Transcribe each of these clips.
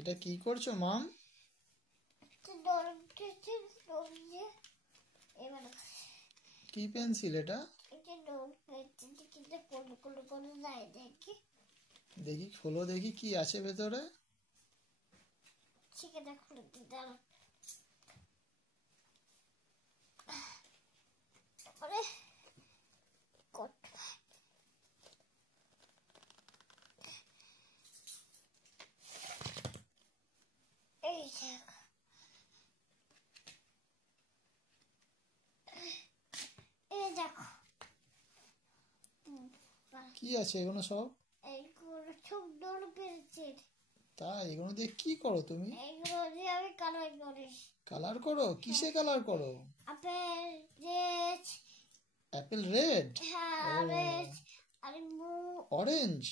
এটা কি করছো মাম? কি পেন্সিল এটা? দেখি খোলো দেখি কি আছে ভেতরে। কি আছে এগুলো সব? তাই এগুলো দিয়ে কি করো তুমি? কালার করো? কিসে কালার করো? Apple red, orange,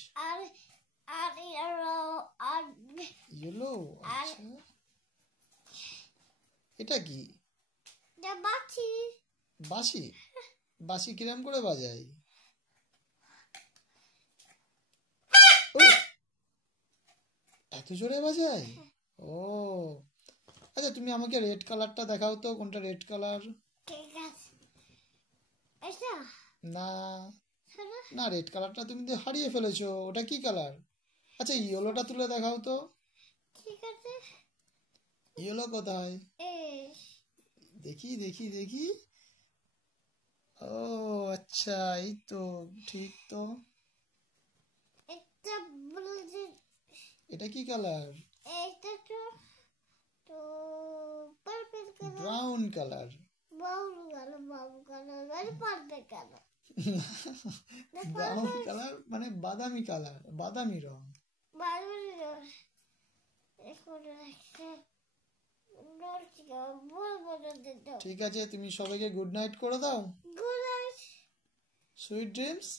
yellow. আচ্ছা, এটা কি? বাঁশি? বাঁশি কিরম করে বাজাই? এত জোরে বাজাই? ও আচ্ছা, তুমি আমাকে রেড কালারটা দেখাও তো, কোনটা রেড কালার? না না, রেড কালারটা তুমি তো হারিয়ে ফেলেছো, ওটা কি কালার? আচ্ছা, ইয়েলোটা তুলে দেখাও তো। ইয়েলো কোথায়? দেখি দেখি দেখি। ও আচ্ছা, এই তো ঠিক তো। এটা কি colour? Brown colour. Brown colour মানে বাদামি কালার, বাদামি রং। ঠিক আছে, তুমি সবাইকে গুড নাইট করে দাও। Sweet dreams.